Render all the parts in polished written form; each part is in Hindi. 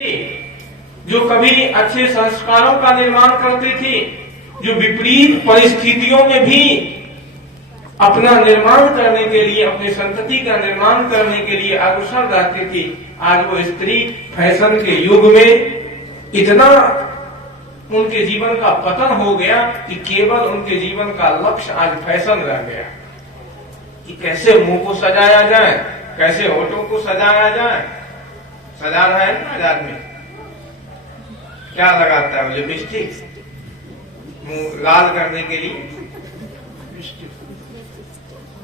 जो कभी अच्छे संस्कारों का निर्माण करते थे, जो विपरीत परिस्थितियों में भी अपना निर्माण करने के लिए, अपनी संतति का निर्माण करने के लिए अग्रसर रहती थी, आज वो स्त्री फैशन के युग में इतना उनके जीवन का पतन हो गया कि केवल उनके जीवन का लक्ष्य आज फैशन रह गया कि कैसे मुंह को सजाया जाए, कैसे होठों को सजाया जाए। सजा रहा है ना बाजार में, क्या लगाता है लिपस्टिक, मुंह लाल करने के लिए।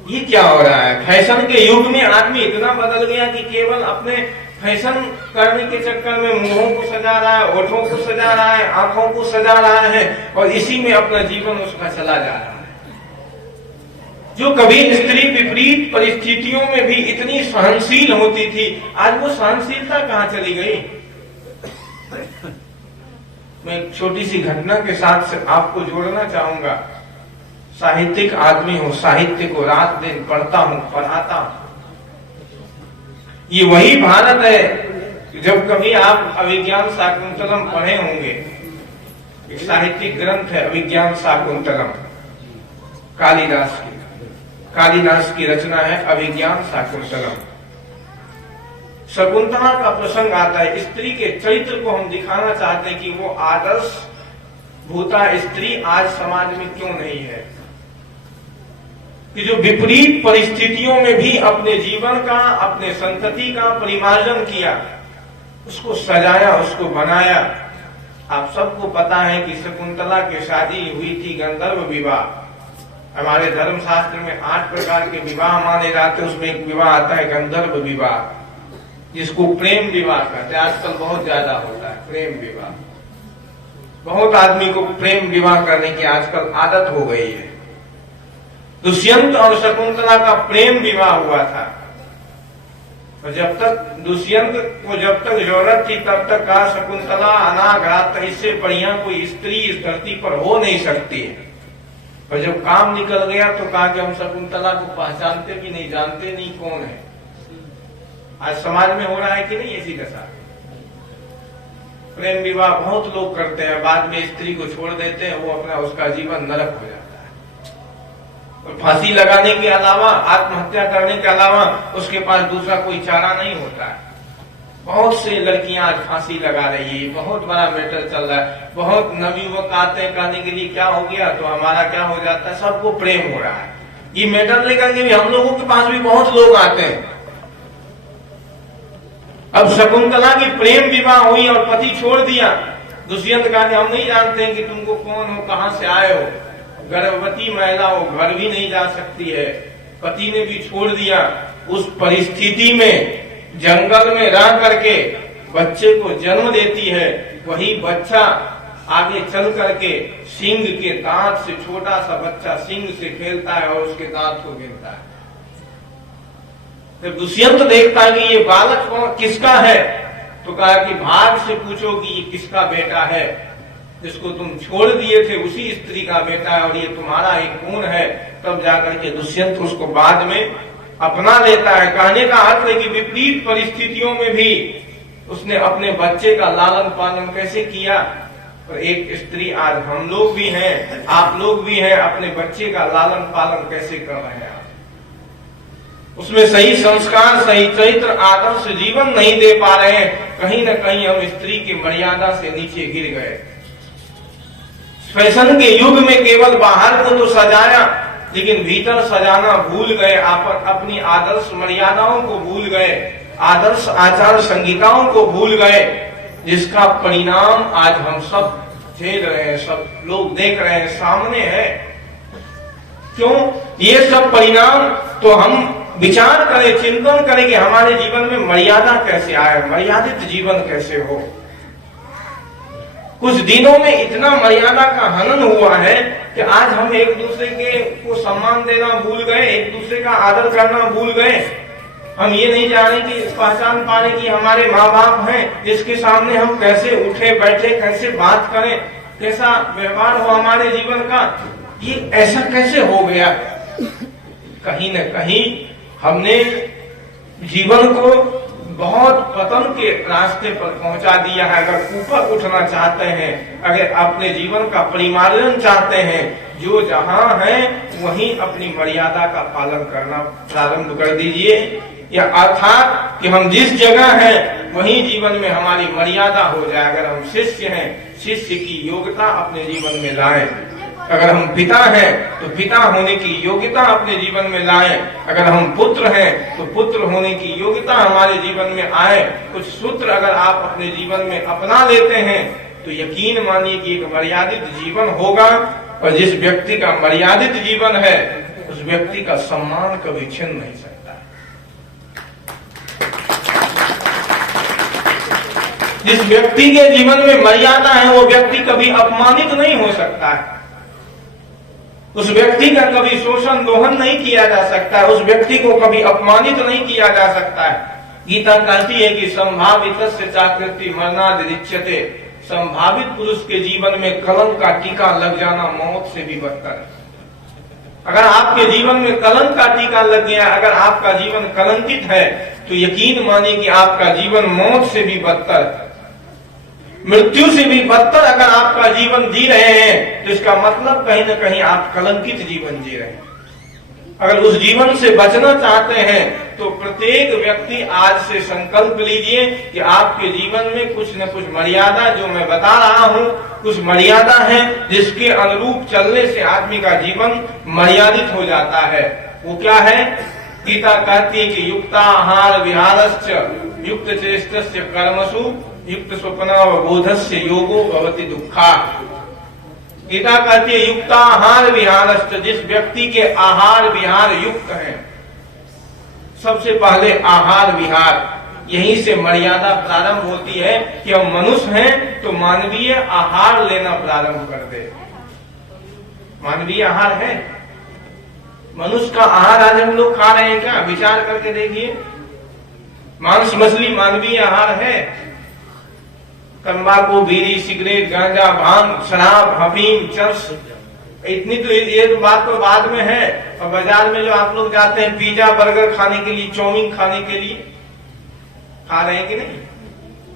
ये क्या हो रहा है? फैशन के युग में आदमी इतना बदल गया कि केवल अपने फैशन करने के चक्कर में मुंहों को सजा रहा है, होठों को सजा रहा है, आंखों को सजा रहा है और इसी में अपना जीवन उसका चला जा रहा है। जो कभी स्त्री विपरीत परिस्थितियों में भी इतनी सहनशील होती थी, आज वो सहनशीलता कहां चली गई? मैं एक छोटी सी घटना के साथ आपको जोड़ना चाहूंगा। साहित्यिक आदमी हूं, साहित्य को रात दिन पढ़ता हूं, पढ़ाता हूं। ये वही भारत है जब कभी आप अभिज्ञान शाकुंतलम पढ़े होंगे। एक साहित्यिक ग्रंथ है अभिज्ञान शाकुंतलम, कालिदास की रचना है अभिज्ञान शाकुंतलम। शकुंतला का प्रसंग आता है, स्त्री के चरित्र को हम दिखाना चाहते हैं कि वो आदर्श भूता स्त्री आज समाज में क्यों नहीं है, कि जो विपरीत परिस्थितियों में भी अपने जीवन का, अपने संतति का परिमार्जन किया, उसको सजाया, उसको बनाया। आप सबको पता है कि शकुंतला की शादी हुई थी गंधर्व विवाह। हमारे धर्म शास्त्र में 8 प्रकार के विवाह माने जाते हैं, उसमें एक विवाह आता है गंधर्व विवाह, जिसको प्रेम विवाह कहते हैं। आजकल बहुत ज्यादा होता है प्रेम विवाह, बहुत आदमी को प्रेम विवाह करने की आजकल आदत हो गई है। दुष्यंत और शकुंतला का प्रेम विवाह हुआ था, और जब तक दुष्यंत को जब तक जरूरत थी तब तक कहा शकुंतला अनाघात, इससे बढ़िया कोई स्त्री इस धरती पर हो नहीं सकती है। और जब काम निकल गया तो कहा कि हम शकुंतला को पहचानते भी नहीं, जानते नहीं कौन है। आज समाज में हो रहा है कि नहीं ऐसी दशा? प्रेम विवाह बहुत लोग करते हैं, बाद में स्त्री को छोड़ देते हैं, वो अपना उसका जीवन नरक हो जाता है। और फांसी लगाने के अलावा, आत्महत्या करने के अलावा उसके पास दूसरा कोई चारा नहीं होता है। बहुत से लड़कियां आज फांसी लगा रही है, बहुत बड़ा मैटर चल रहा है। बहुत नवयुवक आते हैं कहने के लिए क्या हो गया, तो हमारा क्या हो जाता है, सबको प्रेम हो रहा है। ये मैटर लेकर के भी हम लोगों के पास भी बहुत लोग आते हैं। अब शकुंतला की प्रेम विवाह हुई और पति छोड़ दिया। दुष्यंत कहा कि हम नहीं जानते हैं कि तुमको कौन हो, कहां से आए हो, गर्भवती महिला हो, घर भी नहीं जा सकती है, पति ने भी छोड़ दिया। उस परिस्थिति में जंगल में रह करके बच्चे को जन्म देती है। वही बच्चा आगे चल करके सिंह के दांत से, छोटा सा बच्चा सिंह से खेलता है और उसके दांत को गिरता है। जब दुष्यंत देखता है कि ये बालक कौन, किसका है, तो कहा कि भाग से पूछो कि ये किसका बेटा है, जिसको तुम छोड़ दिए थे उसी स्त्री का बेटा है और ये तुम्हारा एक कौन है। तब जाकर के दुष्यंत उसको बाद में अपना लेता है। कहने का अर्थ है कि विपरीत परिस्थितियों में भी उसने अपने बच्चे का लालन पालन कैसे किया। और एक स्त्री, आज हम लोग भी हैं, आप लोग भी हैं, अपने बच्चे का लालन पालन कैसे कर रहे हैं? उसमें सही संस्कार, सही चरित्र, आदर्श जीवन नहीं दे पा रहे हैं। कहीं न कहीं हम स्त्री की मर्यादा से नीचे गिर गए। फैशन के युग में केवल बाहर को तो सजाया, लेकिन भीतर सजाना भूल गए। अपनी आदर्श मर्यादाओं को भूल गए, आदर्श आचार संहिताओं को भूल गए, जिसका परिणाम आज हम सब झेल रहे हैं, सब लोग देख रहे हैं, सामने है। क्यों ये सब परिणाम? तो हम विचार करें, चिंतन करें कि हमारे जीवन में मर्यादा कैसे आए, मर्यादित जीवन कैसे हो। कुछ दिनों में इतना मर्यादा का हनन हुआ है कि आज हम एक दूसरे को सम्मान देना भूल गए, एक दूसरे का आदर करना भूल गए। हम ये नहीं जाने कि पहचान पाने की हमारे माँ बाप हैं, जिसके सामने हम कैसे उठे बैठे, कैसे बात करें, कैसा व्यवहार हो हमारे जीवन का। ये ऐसा कैसे हो गया? कहीं न कहीं हमने जीवन को बहुत पतन के रास्ते पर पहुंचा दिया है। अगर ऊपर उठना चाहते हैं, अगर अपने जीवन का परिमार्जन चाहते हैं, जो जहां है वहीं अपनी मर्यादा का पालन करना प्रारंभ कर दीजिए। या अर्थात कि हम जिस जगह हैं वहीं जीवन में हमारी मर्यादा हो जाए। अगर हम शिष्य हैं, शिष्य की योग्यता अपने जीवन में लाएं। अगर हम पिता हैं तो पिता होने की योग्यता अपने जीवन में लाएं। अगर हम पुत्र हैं तो पुत्र होने की योग्यता हमारे जीवन में आए। कुछ सूत्र अगर आप अपने जीवन में अपना लेते हैं तो यकीन मानिए कि एक मर्यादित जीवन होगा। और जिस व्यक्ति का मर्यादित जीवन है उस व्यक्ति का सम्मान कभी छिन नहीं सकता। जिस व्यक्ति के जीवन में मर्यादा है वो व्यक्ति कभी अपमानित नहीं हो सकता है। उस व्यक्ति का कभी शोषण दोहन नहीं किया जा सकता है। उस व्यक्ति को कभी अपमानित नहीं किया जा सकता है। गीता कहती है कि संभावितस्य चाकृति मरणाद रिच्यते। संभावित पुरुष के जीवन में कलंक का टीका लग जाना मौत से भी बदतर है। अगर आपके जीवन में कलंक का टीका लग गया, अगर आपका जीवन कलंकित है तो यकीन मानिए कि आपका जीवन मौत से भी बदतर है, मृत्यु से भी बदतर। अगर आपका जीवन जी रहे हैं तो इसका मतलब कहीं न कहीं आप कलंकित जीवन जी रहे हैं। अगर उस जीवन से बचना चाहते हैं तो प्रत्येक व्यक्ति आज से संकल्प लीजिए कि आपके जीवन में कुछ न कुछ मर्यादा, जो मैं बता रहा हूं, कुछ मर्यादा है जिसके अनुरूप चलने से आदमी का जीवन मर्यादित हो जाता है। वो क्या है? गीता कहती है कि युक्ताहार विहारश्च युक्त चेष्टस्य कर्मसु युक्त स्वप्नावबोधस्य योगो भवति दुःखा। गीता कहती है युक्ताहार विहारश्च, जिस व्यक्ति के आहार विहार युक्त हैं। सबसे पहले आहार विहार, यहीं से मर्यादा प्रारंभ होती है कि हम मनुष्य हैं तो मानवीय आहार लेना प्रारंभ कर दे। मानवीय आहार है, मनुष्य का आहार आज हम लोग खा रहे हैं क्या? विचार करके देखिए। मांस मछली मानवीय आहार है। तंबाकू, बीड़ी, सिगरेट, गांजा, भांग, शराब, अफीम, चरस, इतनी तो ये बात तो बाद में है। और बाजार में जो आप लोग जाते हैं पिज्जा बर्गर खाने के लिए, चाउमीन खाने के लिए, खा रहे हैं कि नहीं?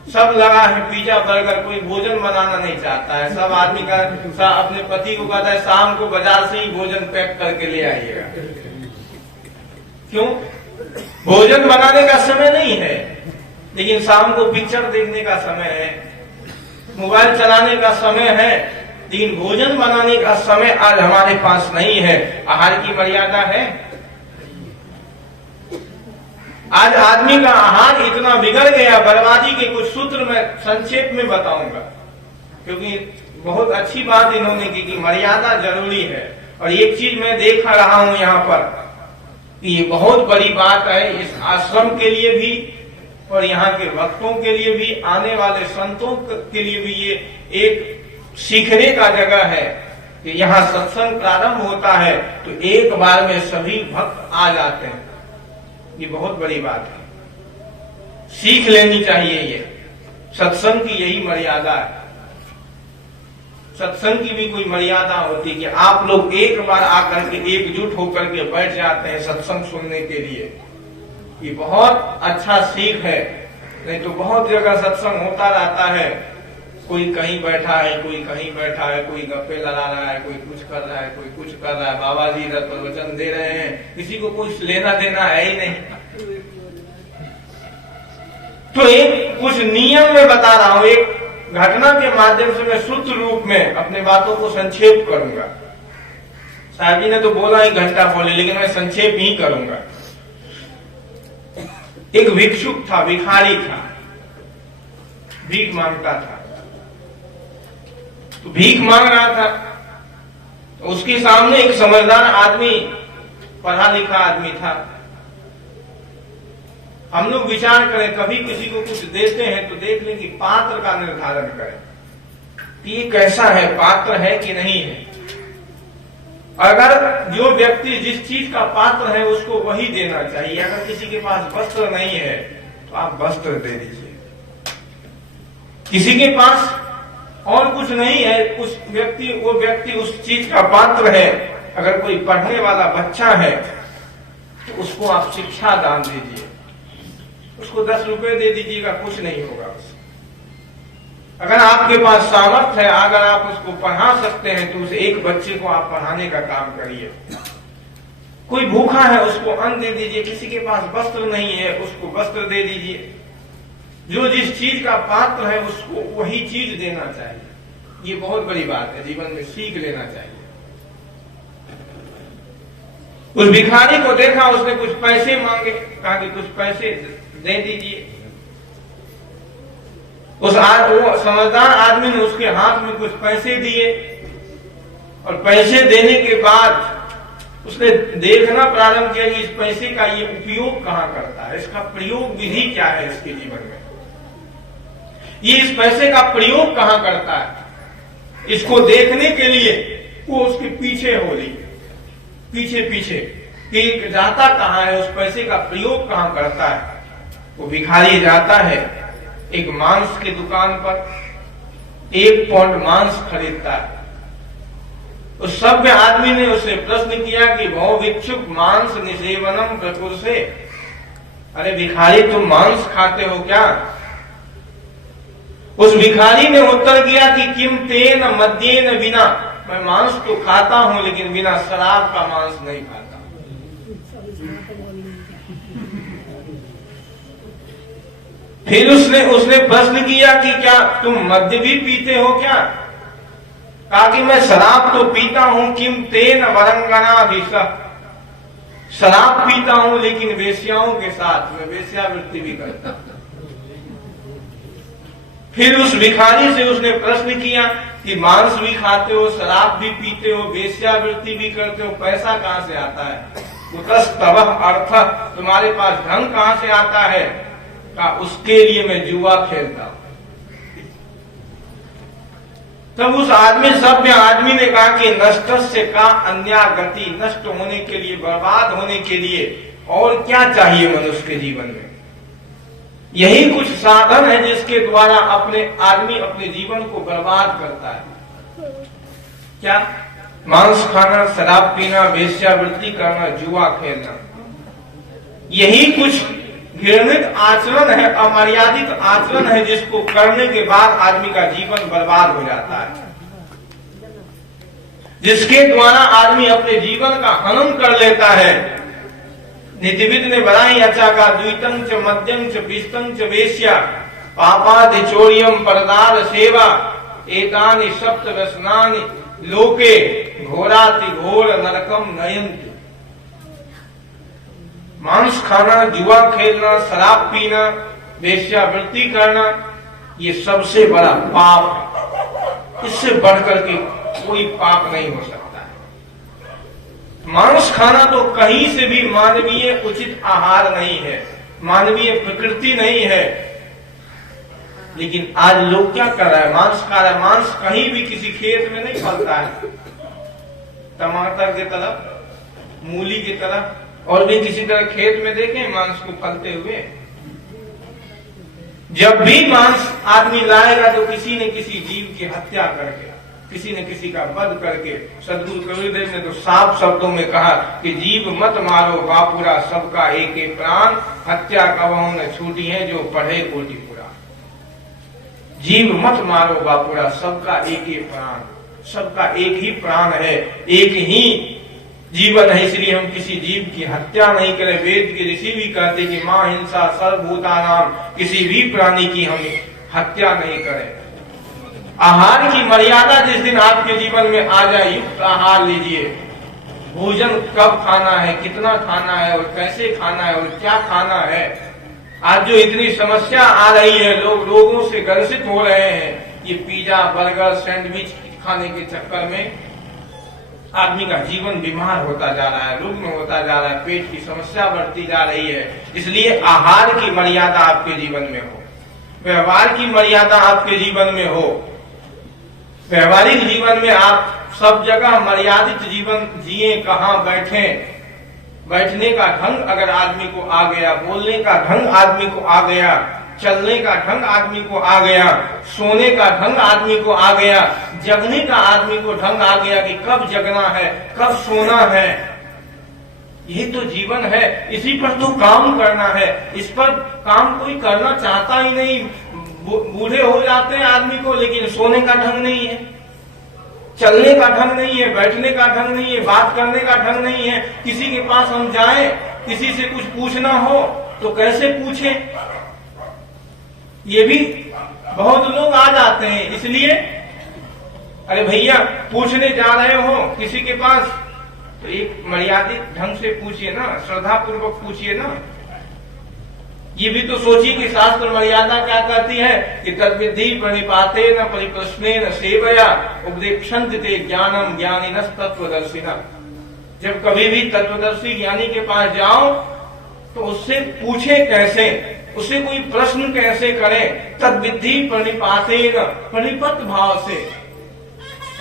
सब लगा है पिज्जा बर्गर, कोई भोजन बनाना नहीं चाहता है। सब आदमी का अपने पति को कहता है शाम को बाजार से ही भोजन पैक करके ले आइएगा। क्यों? भोजन बनाने का समय नहीं है, लेकिन शाम को पिक्चर देखने का समय है, मोबाइल चलाने का समय है, लेकिन भोजन बनाने का समय आज हमारे पास नहीं है। आहार की मर्यादा है। आज आदमी का आहार इतना बिगड़ गया, बर्बादी के कुछ सूत्र मैं संक्षेप में बताऊंगा, क्योंकि बहुत अच्छी बात इन्होंने की कि मर्यादा जरूरी है। और एक चीज मैं देख रहा हूं यहाँ पर कि ये बहुत बड़ी बात है इस आश्रम के लिए भी और यहाँ के भक्तों के लिए भी, आने वाले संतों के लिए भी। ये एक सीखने का जगह है कि यहाँ सत्संग प्रारंभ होता है तो एक बार में सभी भक्त आ जाते हैं। ये बहुत बड़ी बात है, सीख लेनी चाहिए। ये सत्संग की यही मर्यादा है। सत्संग की भी कोई मर्यादा होती कि आप लोग एक बार आकर के एकजुट होकर के बैठ जाते हैं सत्संग सुनने के लिए। ये बहुत अच्छा सीख है। नहीं तो बहुत जगह सत्संग होता रहता है, कोई कहीं बैठा है, कोई कहीं बैठा है, कोई गप्पे लड़ा रहा है, कोई कुछ कर रहा है, कोई कुछ कर रहा है, बाबा जी इधर प्रवचन दे रहे हैं, किसी को कुछ लेना देना है ही नहीं। तो एक कुछ नियम में बता रहा हूं, एक घटना के माध्यम से मैं सूत्र रूप में अपने बातों को संक्षेप करूंगा। साहब जी ने तो बोला 1 घंटा बोले, लेकिन मैं संक्षेप ही करूंगा। एक भिक्षुक था, भिखारी था, भीख मांगता था। तो भीख मांग रहा था तो उसके सामने एक समझदार आदमी, पढ़ा लिखा आदमी था। हम लोग विचार करें, कभी किसी को कुछ देते हैं तो देख लें कि पात्र का निर्धारण करें कि ये कैसा है, पात्र है कि नहीं है। अगर जो व्यक्ति जिस चीज का पात्र है उसको वही देना चाहिए। अगर किसी के पास वस्त्र नहीं है तो आप वस्त्र दे दीजिए। किसी के पास और कुछ नहीं है, वो व्यक्ति उस चीज का पात्र है। अगर कोई पढ़ने वाला बच्चा है तो उसको आप शिक्षा दान दीजिए। उसको 10 रुपए दे दीजिएगा, कुछ नहीं होगा उससे। अगर आपके पास सामर्थ्य है, अगर आप उसको पढ़ा सकते हैं, तो उस एक बच्चे को आप पढ़ाने का काम करिए। कोई भूखा है उसको अन्न दे दीजिए, किसी के पास वस्त्र नहीं है उसको वस्त्र दे दीजिए। जो जिस चीज का पात्र है उसको वही चीज देना चाहिए। ये बहुत बड़ी बात है, जीवन में सीख लेना चाहिए। उस भिखारी को देखा, उसने कुछ पैसे मांगे, कहा कि कुछ पैसे दे दीजिए। वो समझदार आदमी ने उसके हाथ में कुछ पैसे दिए और पैसे देने के बाद उसने देखना प्रारंभ किया कि इस पैसे का ये उपयोग कहां करता है, इसका प्रयोग विधि क्या है इसके जीवन में, ये इस पैसे का प्रयोग कहां करता है। इसको देखने के लिए वो उसके पीछे हो रही, पीछे पीछे कि जाता कहां है, उस पैसे का प्रयोग कहां करता है। वो भिखारी जाता है एक मांस की दुकान पर, 1 पौंड मांस खरीदता है। उस सभ्य आदमी ने उसे प्रश्न किया कि भौ भिक्षुक मांस निसेवनम प्रकुर से, अरे भिखारी तुम मांस खाते हो क्या। उस भिखारी ने उत्तर दिया कि किम तेन मद्येन बिना, मैं मांस तो खाता हूं लेकिन बिना शराब का मांस नहीं खाता। फिर उसने प्रश्न किया कि क्या तुम मद्य भी पीते हो क्या। कहा कि मैं शराब तो पीता हूं, किम तेन वरंगना भी, शराब पीता हूं लेकिन वेश्याओं के साथ मैं वेश्यावृत्ति भी करता हूं। फिर उस भिखारी से उसने प्रश्न किया कि मांस भी खाते हो, शराब भी पीते हो, वेश्यावृत्ति भी करते हो, पैसा कहां से आता है। कुतस्तव अर्थ, तुम्हारे पास धन कहां से आता है। कहा उसके लिए मैं जुआ खेलता हूं। तब उस आदमी, सभ्य आदमी ने कहा कि नष्टस्य का अन्या गति, नष्ट होने के लिए, बर्बाद होने के लिए और क्या चाहिए मनुष्य के जीवन में। यही कुछ साधन है जिसके द्वारा आदमी अपने जीवन को बर्बाद करता है। क्या, मांस खाना, शराब पीना, वेश्यावृत्ति करना, जुआ खेलना, यही कुछ घृणित आचरण है, अमर्यादित आचरण है जिसको करने के बाद आदमी का जीवन बर्बाद हो जाता है, जिसके द्वारा आदमी अपने जीवन का हनन कर लेता है। नीतिविद ने बनाई अच्छा का द्वितम च मध्यम च पिष्टम च वेश्या पापादि चोर्यम परदार सेवा एतानि सप्त व्यसनानि लोके घोराति घोर नरकम नयन्ति। मांस खाना, जुआ खेलना, शराब पीना, वेश्यावृत्ति करना, ये सबसे बड़ा पाप है। इससे बढ़कर के कोई पाप नहीं हो सकता है। मांस खाना तो कहीं से भी मानवीय उचित आहार नहीं है, मानवीय प्रकृति नहीं है। लेकिन आज लोग क्या कर रहा है, मांस खा रहा है। मांस कहीं भी किसी खेत में नहीं फलता है, टमाटर की तरफ, मूली की तरफ और भी किसी तरह खेत में देखें मांस को फलते हुए। जब भी मांस आदमी लाएगा तो किसी न किसी जीव की हत्या करके, किसी न किसी का वध करके। सदगुरु कबीरदेव ने तो साफ शब्दों में कहा कि जीव मत मारो बापुरा, सबका एक एक प्राण, हत्या कवहु न छूटी है जो पढ़े कोटि पुराण। जीव मत मारो बापुरा, सबका एक एक प्राण, सबका एक ही प्राण है, एक ही जीवन है, इसलिए हम किसी जीव की हत्या नहीं करें। वेद के ऋषि भी कहते कि मां हिंसा सर्वभूतानाम, किसी भी प्राणी की हम हत्या नहीं करें। आहार की मर्यादा जिस दिन आपके जीवन में आ जाए, युक्त आहार लीजिए। भोजन कब खाना है, कितना खाना है और कैसे खाना है और क्या खाना है। आज जो इतनी समस्या आ रही है, लोग रोगों से ग्रसित हो रहे हैं, ये पिज्जा, बर्गर, सैंडविच खाने के चक्कर में आदमी का जीवन बीमार होता जा रहा है, रुग्ण होता जा रहा है, पेट की समस्या बढ़ती जा रही है। इसलिए आहार की मर्यादा आपके जीवन में हो, व्यवहार की मर्यादा आपके जीवन में हो। व्यवहारिक जीवन में आप सब जगह मर्यादित जीवन जिए, कहाँ बैठे, बैठने का ढंग अगर आदमी को आ गया, बोलने का ढंग आदमी को आ गया, चलने का ढंग आदमी को आ गया, सोने का ढंग आदमी को आ गया, जगने का आदमी को ढंग आ गया कि कब जगना है, कब सोना है, ये तो जीवन है, इसी पर तो काम करना है। इस पर काम कोई करना चाहता ही नहीं। बूढ़े हो जाते हैं आदमी को, लेकिन सोने का ढंग नहीं है, चलने का ढंग नहीं है, बैठने का ढंग नहीं है, बात करने का ढंग नहीं है। किसी के पास हम जाएं, किसी से कुछ पूछना हो तो कैसे पूछें? ये भी बहुत लोग आ जाते हैं। इसलिए अरे भैया पूछने जा रहे हो किसी के पास तो एक मर्यादित ढंग से पूछिए ना, श्रद्धा पूर्वक पूछिए ना। ये भी तो सोचिए कि शास्त्र मर्यादा क्या कहती है कि तद्विधि प्रणिपाते न परिप्रश्ने न सेवया उपदेक्षन्ते ज्ञानम ज्ञानिनः तत्वदर्शिनः। जब कभी भी तत्वदर्शी ज्ञानी के पास जाओ तो उससे पूछे कैसे, उसे कोई प्रश्न कैसे करें। तद्विधि प्रणिपाते न, प्रणिपत भाव से।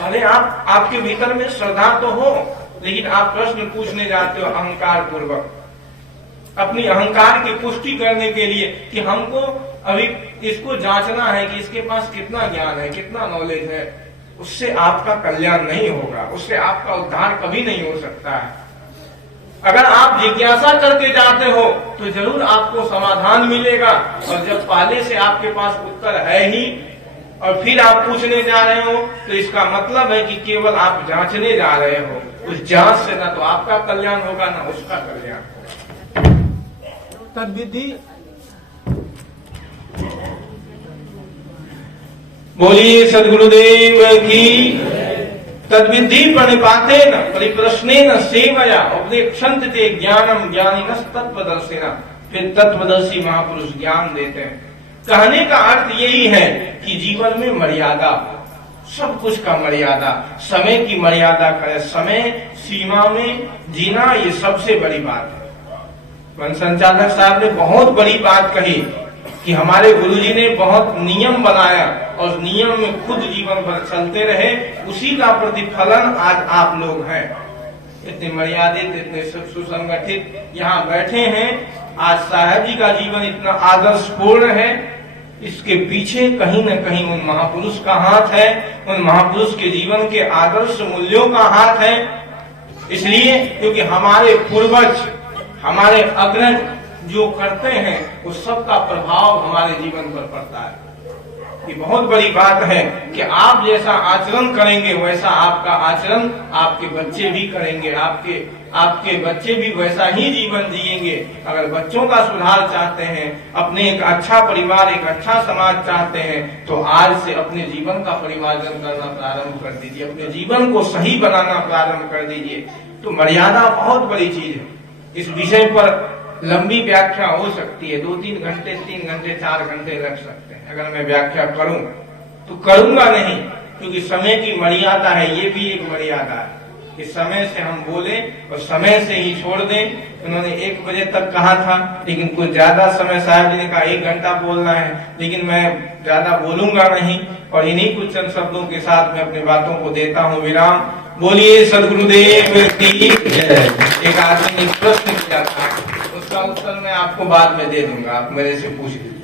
अरे आपके भीतर में श्रद्धा तो हो, लेकिन आप प्रश्न पूछने जाते हो अहंकार पूर्वक, अपनी अहंकार की पुष्टि करने के लिए कि हमको अभी इसको जांचना है कि इसके पास कितना ज्ञान है, कितना नॉलेज है। उससे आपका कल्याण नहीं होगा, उससे आपका उद्धार कभी नहीं हो सकता है। अगर आप जिज्ञासा करके जाते हो तो जरूर आपको समाधान मिलेगा। और जब पहले से आपके पास उत्तर है ही और फिर आप पूछने जा रहे हो तो इसका मतलब है कि केवल आप जांचने जा रहे हो। उस जांच से ना तो आपका कल्याण होगा ना उसका कल्याण। तद्विधि बोलिए सद्गुरुदेव की। तद्विधि प्रणिपाते न परिप्रश्ने न सेवया उपदेक्षन्ते ज्ञानम ज्ञानिनः तत्वदर्शिनः। फिर तत्वदर्शी महापुरुष ज्ञान देते हैं। कहने का अर्थ यही है कि जीवन में मर्यादा, सब कुछ का मर्यादा, समय की मर्यादा करें, समय सीमा में जीना, ये सबसे बड़ी बात है। वन संचालक साहब ने बहुत बड़ी बात कही कि हमारे गुरुजी ने बहुत नियम बनाया और नियम में खुद जीवन भर चलते रहे, उसी का प्रतिफलन आज आप लोग हैं। इतने मर्यादित, इतने सुसंगठित यहाँ बैठे हैं। आज साहब जी का जीवन इतना आदर्शपूर्ण है, इसके पीछे कहीं न कहीं उन महापुरुष का हाथ है, उन महापुरुष के जीवन के आदर्श मूल्यों का हाथ है। इसलिए क्योंकि हमारे पूर्वज, हमारे अग्रज जो करते हैं उस सब का प्रभाव हमारे जीवन पर पड़ता है। ये बहुत बड़ी बात है कि आप जैसा आचरण करेंगे वैसा आपका आचरण आपके बच्चे भी करेंगे, आपके बच्चे भी वैसा ही जीवन जिएंगे। अगर बच्चों का सुधार चाहते हैं, अपने एक अच्छा परिवार, एक अच्छा समाज चाहते हैं, तो आज से अपने जीवन का परिमार्जन करना प्रारंभ कर दीजिए, अपने जीवन को सही बनाना प्रारंभ कर दीजिए। तो मर्यादा बहुत बड़ी चीज है। इस विषय पर लंबी व्याख्या हो सकती है, 2-3 घंटे, 3 घंटे, 4 घंटे लग सकते हैं। अगर मैं व्याख्या करूं तो करूंगा नहीं, क्योंकि समय की मर्यादा है। ये भी एक मर्यादा है कि समय से हम बोले और समय से ही छोड़ दें। उन्होंने 1 बजे तक कहा था, लेकिन कुछ ज्यादा समय साहब जी ने कहा 1 घंटा बोलना है, लेकिन मैं ज्यादा बोलूंगा नहीं। और इन्हीं कुछ चंद शब्दों के साथ मैं अपनी बातों को देता हूँ विराम। बोलिए सद्गुरुदेव की जय। एक आदमी ने प्रश्न किया था, उसका उत्तर मैं आपको बाद में दे दूंगा, आप मेरे से पूछ लीजिए।